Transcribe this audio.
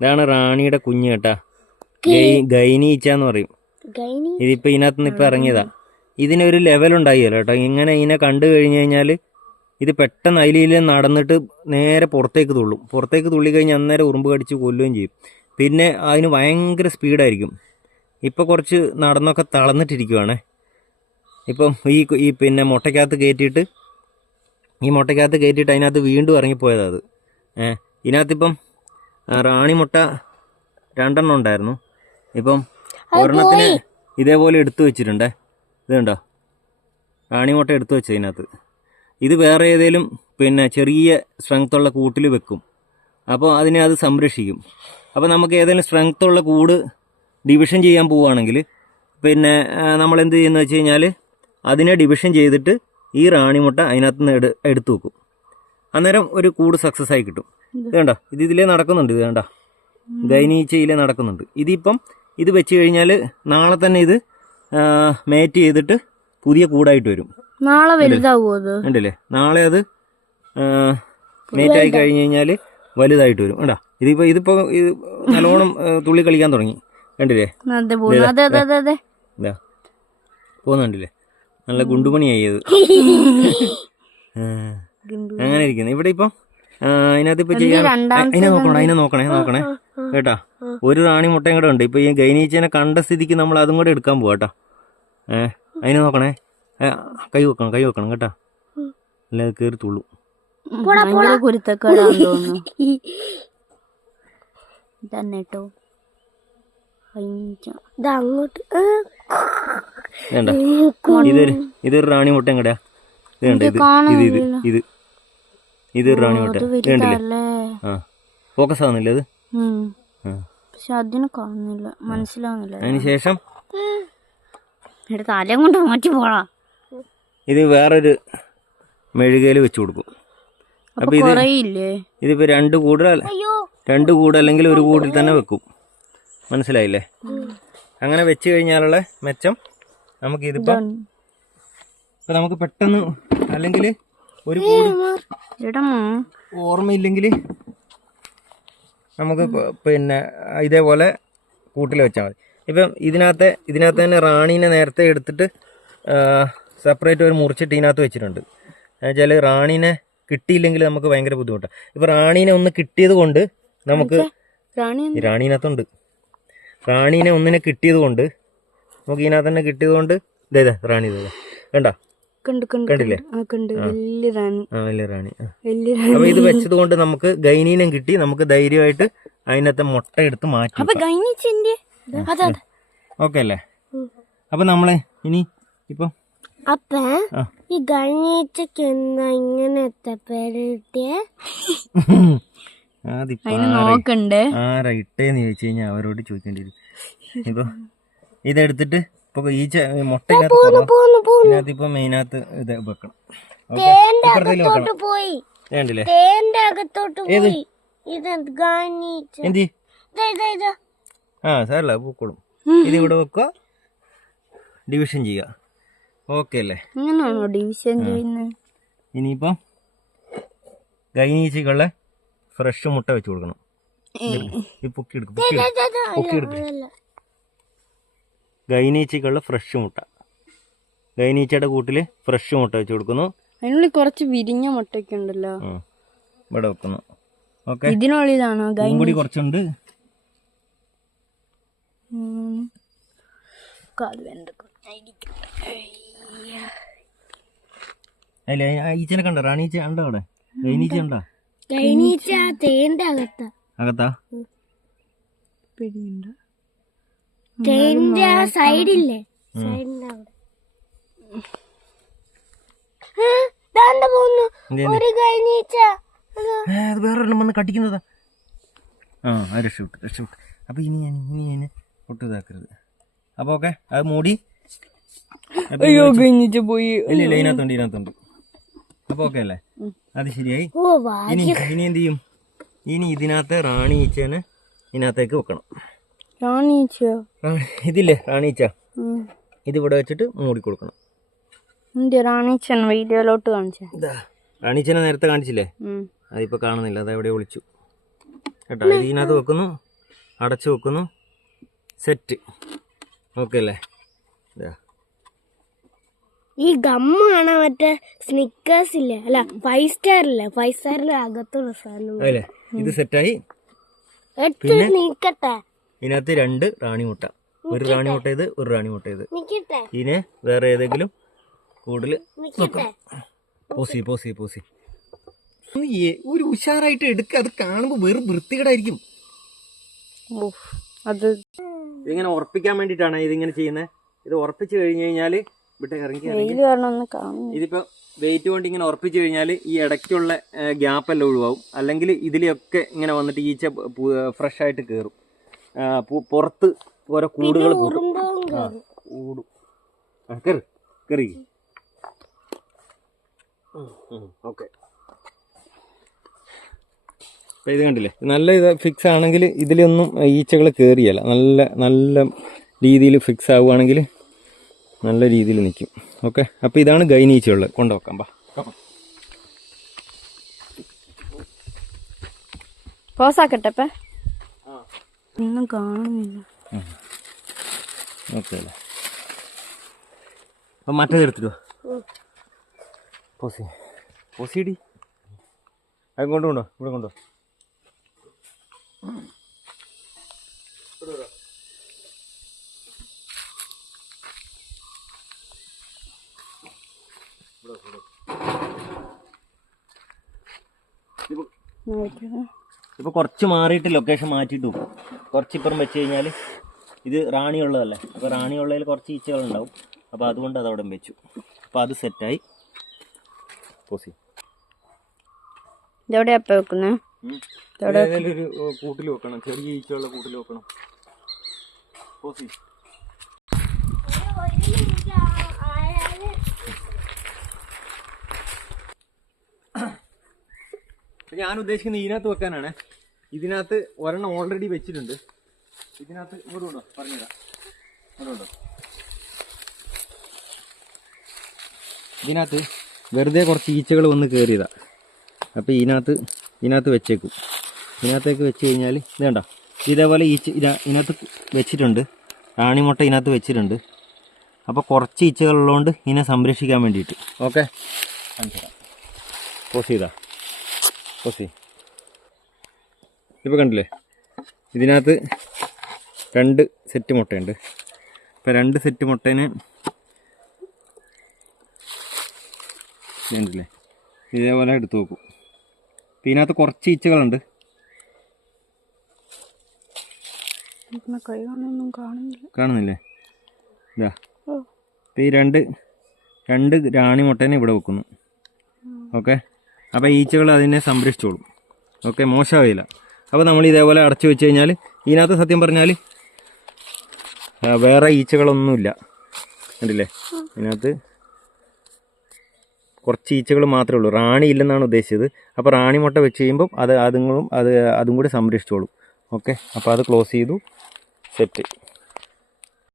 ഇതാണ് റാണിയുടെ കുഞ്ഞ് കേട്ടാ. ഗൈനീച്ച എന്ന് പറയും. ഇതിപ്പോൾ ഇതിനകത്തുനിന്ന് ഇപ്പം ഇറങ്ങിയതാ. ഇതിനൊരു ലെവലുണ്ടായില്ല കേട്ടോ. ഇങ്ങനെ ഇതിനെ കണ്ടു കഴിഞ്ഞ് കഴിഞ്ഞാൽ ഇത് പെട്ടെന്ന് അതിൽ നടന്നിട്ട് നേരെ പുറത്തേക്ക് തുള്ളും. പുറത്തേക്ക് തുള്ളി കഴിഞ്ഞാൽ അന്നേരം ഉറുമ്പ് കടിച്ച് കൊല്ലുകയും ചെയ്യും. പിന്നെ അതിന് ഭയങ്കര സ്പീഡായിരിക്കും. ഇപ്പോൾ കുറച്ച് നടന്നൊക്കെ തളർന്നിട്ടിരിക്കുവാണേ. ഇപ്പം ഈ പിന്നെ മുട്ടയ്ക്കകത്ത് കയറ്റിയിട്ട് അതിനകത്ത് വീണ്ടും ഇറങ്ങിപ്പോയതാ അത്. ഇതിനകത്തിപ്പം റാണി മുട്ട 2 ഉണ്ടായിരുന്നു. ഇപ്പം ഒരെണ്ണത്തിന് ഇതേപോലെ എടുത്തു വെച്ചിട്ടുണ്ടേ. ഇത് കണ്ടോ, റാണി മുട്ട എടുത്തു വെച്ചത് ഇതിനകത്ത്. ഇത് വേറെ ഏതെങ്കിലും പിന്നെ ചെറിയ സ്ട്രെങ്ത്തുള്ള കൂട്ടിൽ വെക്കും. അപ്പോൾ അതിനെ അത് സംരക്ഷിക്കും. അപ്പോൾ നമുക്ക് ഏതെങ്കിലും സ്ട്രെങ്ത്തുള്ള കൂട് ഡിവിഷൻ ചെയ്യാൻ പോവുകയാണെങ്കിൽ പിന്നെ നമ്മളെന്ത് ചെയ്യുന്നത് വെച്ച് കഴിഞ്ഞാൽ അതിനെ ഡിവിഷൻ ചെയ്തിട്ട് ഈ റാണി മുട്ട അതിനകത്ത് നിന്ന് എടുത്തു വെക്കും. അന്നേരം ഒരു കൂട് സക്സസ് ആയി കിട്ടും. ഇത് കണ്ടോ, ഇതിലേ നടക്കുന്നുണ്ട്. ഇത് കണ്ടോ, ഗൈനീച്ചയിലേ നടക്കുന്നുണ്ട്. ഇത് വെച്ച് കഴിഞ്ഞാൽ നാളെ തന്നെ ഇത് മേറ്റ് ചെയ്തിട്ട് പുതിയ കൂടായിട്ട് വരും. നാളെ വലുതാവുമോ? ഉണ്ടല്ലേ, നാളെ അത് മേറ്റായി കഴിഞ്ഞ് കഴിഞ്ഞാൽ വലുതായിട്ട് വരും. കണ്ടാ, ഇതിപ്പോ നല്ലോണം തുള്ളി കളിക്കാൻ തുടങ്ങി. കണ്ടില്ലേ, പോകുന്നുണ്ടല്ലേ, നല്ല ഗുണ്ടുപണിയായി അത്. അങ്ങനെ ഇരിക്കുന്നത്. ഇവിടെ ഇപ്പം അതിനകത്ത് ഇപ്പൊ ചെയ്യാൻ അതിനെ നോക്കണേ കേട്ടാ. ഒരു റാണി മുട്ടയും കൂടെ ഉണ്ട്. ഇപ്പൊ ഈ ഗൈനീച്ചനെ കണ്ട സ്ഥിതിക്ക് നമ്മൾ അതും കൂടെ എടുക്കാൻ പോവാ കേട്ടോ. അതിനെ നോക്കണേ, കൈ വെക്കണം കേട്ടാ, അല്ലാതെ കയറി തുള്ളു. ഇതൊരു റാണി മുട്ടയും കൂടെയാ. ഇതൊരു റാണി മുട്ട കണ്ടില്ലേ? ഫോക്കസ് ആവുന്നില്ല അത്. മനസ്സിലാവുന്നില്ല. അതിനുശേഷം തലയും കൊണ്ട് മാറ്റി പോടാ. ഇത് വേറൊരു മെഴുകയിൽ വെച്ച് കൊടുക്കും. അപ്പൊ ഇതിപ്പോ 2 കൂട് അല്ലെങ്കിൽ ഒരു കൂടിൽ തന്നെ വെക്കും. മനസ്സിലായില്ലേ? അങ്ങനെ വെച്ച് കഴിഞ്ഞാലുള്ള മെച്ചം നമുക്കിതിപ്പോ നമുക്ക് പെട്ടെന്ന്, അല്ലെങ്കിൽ ഒരു കൂട് ഓർമ്മയില്ലെങ്കിൽ നമുക്ക് പിന്നെ ഇതേപോലെ കൂട്ടിൽ വെച്ചാൽ മതി. ഇപ്പം ഇതിനകത്ത് തന്നെ റാണീനെ നേരത്തെ എടുത്തിട്ട് സെപ്പറേറ്റ് ഒരു മുറിച്ചിട്ട് ഇതിനകത്ത് വെച്ചിട്ടുണ്ട്. എന്നുവെച്ചാൽ റാണീനെ കിട്ടിയില്ലെങ്കിൽ നമുക്ക് ഭയങ്കര ബുദ്ധിമുട്ടാണ്. ഇപ്പം റാണീനെ ഒന്ന് കിട്ടിയത് കൊണ്ട് നമുക്ക് റാണീനകത്തുണ്ട്. റാണീനെ ഒന്നിനെ കിട്ടിയത് കൊണ്ട് നമുക്ക് ഇതിനകത്ത് തന്നെ കിട്ടിയത് കൊണ്ട് ഇതേ റാണി കണ്ടോ, കണ്ടില്ലേ? വലിയ റാണി. അപ്പൊ ഇത് വെച്ചത് കൊണ്ട് നമുക്ക് ഗൈനീനം കിട്ടി. നമുക്ക് ധൈര്യമായിട്ട് അതിനകത്തെ മുട്ട എടുത്ത് മാറ്റി. ഓക്കെ അല്ലേ? അപ്പൊ നമ്മളെ ഇനി ഇപ്പൊ ഈ ഗൈനീച്ചക്ക് എന്താ ഇങ്ങനത്തെ പേര് ആരാ ഇട്ടേന്ന് ചോദിച്ചു കഴിഞ്ഞാൽ അവരോട് ചോദിക്കേണ്ടി വരും. ഇപ്പൊ ഇതെടുത്തിട്ട് ഇപ്പൊ ഈ മുട്ടയ്ക്കകത്ത് ഇപ്പൊ മെയിനകത്ത് ഇത് വെക്കണം. വേണ്ടില്ലേ? സാറല്ല പൂക്കോളും. ഇതിവിടെ വെക്കുക, ഡിവിഷൻ ചെയ്യുക. ഓക്കെ അല്ലേ? ഡിവിഷൻ ചെയ്യുന്നത്. ഇനിയിപ്പം ഗൈനീച്ചക്കുള്ള ഫ്രഷ് മുട്ട വെച്ച് കൊടുക്കണം. പൊക്കി എടുക്കും. ഗൈനീച്ചക്കുള്ള ഫ്രഷ് മുട്ട, ഗൈനീച്ചയുടെ കൂട്ടില് ഫ്രഷ് മുട്ട വെച്ച് കൊടുക്കുന്നു. അതിനുള്ളിൽ കുറച്ച് വിരിഞ്ഞ മുട്ടയൊക്കെ ഉണ്ടല്ലോ, ഇവിടെ വെക്കുന്നു. ഓക്കെ, ഇതിനുള്ളിലാണോ? കൂടി കുറച്ചുണ്ട്. അല്ല, ഈച്ചനെ കണ്ടോ? റാണീച്ച ഉണ്ടോ അവിടെ? ഗൈനീച്ച ഉണ്ടോ? അകത്താ സൈഡില്ലേ? അത് വേറൊരെണ്ണം വന്ന് കടിക്കുന്നതാ. രക്ഷപ്പെട്ടു. അപ്പൊ ഇനി ഞാൻ ഒട്ടും ഇതാക്കരുത്. അപ്പൊ ഓക്കെ, അത് മൂടി. പോയി. ഇല്ല, ഇതിനകത്തുണ്ട്. അപ്പൊ ഓക്കെ അല്ലേ? അത് ശരിയായി. ഇനി എന്ത് ചെയ്യും? ഇനി ഇതിനകത്ത് റാണി ഈച്ചേനെ ഇതിനകത്തേക്ക് വെക്കണം. ഇതില്ലേ റാണീച്ച, ഇതിവിടെ വെച്ചിട്ട് മൂടി കൊടുക്കണം. വീഡിയോയിലോട്ട് കാണിച്ച റാണീച്ചനെ നേരത്തെ കാണിച്ചില്ലേ? അതിപ്പോ കാണുന്നില്ല, അത് എവിടെ വിളിച്ചു കേട്ടോ. ഇതിനകത്ത് വെക്കുന്നു. അടച്ചു വെക്കുന്നു. സെറ്റ്. ഓക്കെ അല്ലേ? ഈ ഗമ്മാണ് മറ്റേ സ്നിക്കേഴ്സ് ഇല്ലേ, അല്ല 5 സ്റ്റാർ ഇല്ലേ, 5 സ്റ്റാറിലെ അകത്തുള്ള സാധനം അല്ലേ? ഇത് സെറ്റായി. പിന്നെ നീക്കട്ടെ. ഇതിനകത്ത് 2 റാണിമുട്ട, ഒരു റാണിമുട്ട ഇത്, ഒരു റാണിമുട്ട ഇത്. ഇതിനെ വേറെ ഏതെങ്കിലും കൂടുതൽ പോസി ഒരു ഉഷാറായിട്ട് എടുക്ക. അത് കാണുമ്പോൾ വെറും വൃത്തികേടായിരിക്കും. അത് ഇതിങ്ങനെ ഉറപ്പിക്കാൻ വേണ്ടിയിട്ടാണ് ഇതിങ്ങനെ ചെയ്യുന്നത്. ഇത് ഉറപ്പിച്ചു കഴിഞ്ഞു കഴിഞ്ഞാൽ ഇവിടെ ഇറങ്ങി ഇതിപ്പോ വെയിറ്റ് കൊണ്ട് ഇങ്ങനെ ഉറപ്പിച്ചു കഴിഞ്ഞാൽ ഈ ഇടയ്ക്കുള്ള ഗ്യാപ്പെല്ലാം ഒഴിവാകും. അല്ലെങ്കിൽ ഇതിലൊക്കെ ഇങ്ങനെ വന്നിട്ട് ഈച്ച ഫ്രഷ് ആയിട്ട് കയറും. പുറത്ത് ഓരോ കൂടുകൾ കൂടും. കയറി. ഓക്കെ. അപ്പം ഇത് കണ്ടില്ലേ, നല്ല ഇത് ഫിക്സ് ആണെങ്കിൽ ഇതിലൊന്നും ഈച്ചകൾ കയറിയല്ല. നല്ല നല്ല രീതിയിൽ ഫിക്സ് ആവുകയാണെങ്കിൽ നല്ല രീതിയിൽ നിൽക്കും. ഓക്കെ. അപ്പോൾ ഇതാണ് ഗൈനീച്ചയുള്ളത്. കൊണ്ടുവെക്കാം. പോസാക്കട്ടെ. ഒന്നും കാണുന്നില്ല. ഓക്കെ അല്ലേ? അപ്പം മറ്റേത് എടുത്തിട്ടോ. പോസിടി അത് കൊണ്ടുകൊണ്ടോ. ഇവിടെ കൊണ്ടോ. ഇപ്പൊ കുറച്ച് മാറിയിട്ട് ലൊക്കേഷൻ മാറ്റിയിട്ട് പോകും. കുറച്ച് ഇപ്പുറം വെച്ച് കഴിഞ്ഞാൽ ഇത് റാണിയുള്ളതല്ലേ. അപ്പോൾ റാണിയുള്ളതിൽ കുറച്ച് ഈച്ചകളുണ്ടാവും. അപ്പോൾ അതുകൊണ്ട് അതവിടെ വെച്ചു. അപ്പോൾ അത് സെറ്റായി. പോസി ഇതെവിടെയാ വെക്കുന്നത്? ഏതെങ്കിലും ഒരു കൂട്ടിൽ വെക്കണം. ചെറിയ ഈച്ചയുള്ള കൂട്ടിൽ വെക്കണം. പോസി ഞാൻ ഉദ്ദേശിക്കുന്നത് ഇതിനകത്ത് വെക്കാനാണ്. ഇതിനകത്ത് ഒരെണ്ണം ഓൾറെഡി വെച്ചിട്ടുണ്ട്. ഇതിനകത്ത് ഇങ്ങോട്ടുണ്ടോ? പറഞ്ഞുതരാം. ഇങ്ങോട്ടുണ്ടോ? ഇതിനകത്ത് വെറുതെ കുറച്ച് ഈച്ചകൾ വന്ന് കയറിയതാ. അപ്പോൾ ഇതിനകത്ത് വെച്ചേക്കും. ഇതിനകത്തേക്ക് വെച്ച് കഴിഞ്ഞാൽ ഇതേണ്ട ഇതേപോലെ ഇതിനകത്ത് വെച്ചിട്ടുണ്ട്. റാണിമുട്ട ഇതിനകത്ത് വെച്ചിട്ടുണ്ട്. അപ്പോൾ കുറച്ച് ഈച്ചകളുള്ളതുകൊണ്ട് ഇതിനെ സംരക്ഷിക്കാൻ വേണ്ടിയിട്ട്. ഓക്കെ. പോസ് ചെയ്താ. ഇപ്പോൾ കണ്ടില്ലേ, ഇതിനകത്ത് 2 സെറ്റ് മുട്ടയുണ്ട്. ഇപ്പോൾ 2 സെറ്റ് മുട്ടേനെ കണ്ടില്ലേ ഇതേപോലെ എടുത്തു നോക്കും. ഇതിനകത്ത് കുറച്ച് ഈച്ചകളുണ്ട്. കാണുന്നില്ലേ? ഇതാ ഇപ്പോൾ ഈ 2 റാണി മുട്ടേനെ ഇവിടെ വെക്കുന്നു. ഓക്കെ. അപ്പോൾ ഈച്ചകൾ അതിനെ സംരക്ഷിച്ചോളും. ഓക്കെ. മോശമാവില്ല. അപ്പോൾ നമ്മൾ ഇതേപോലെ അടച്ചു വെച്ച് കഴിഞ്ഞാൽ ഇതിനകത്ത് സത്യം പറഞ്ഞാൽ വേറെ ഈച്ചകളൊന്നുമില്ല. കണ്ടില്ലേ? ഇതിനകത്ത് കുറച്ച് ഈച്ചകൾ മാത്രമേ ഉള്ളൂ. റാണി ഇല്ലെന്നാണ് ഉദ്ദേശിച്ചത്. അപ്പോൾ റാണി മുട്ട വെച്ച് കഴിയുമ്പോൾ അതും കൂടി സംരക്ഷിച്ചോളും. ഓക്കെ. അപ്പോൾ അത് ക്ലോസ് ചെയ്തു. സെറ്റ്.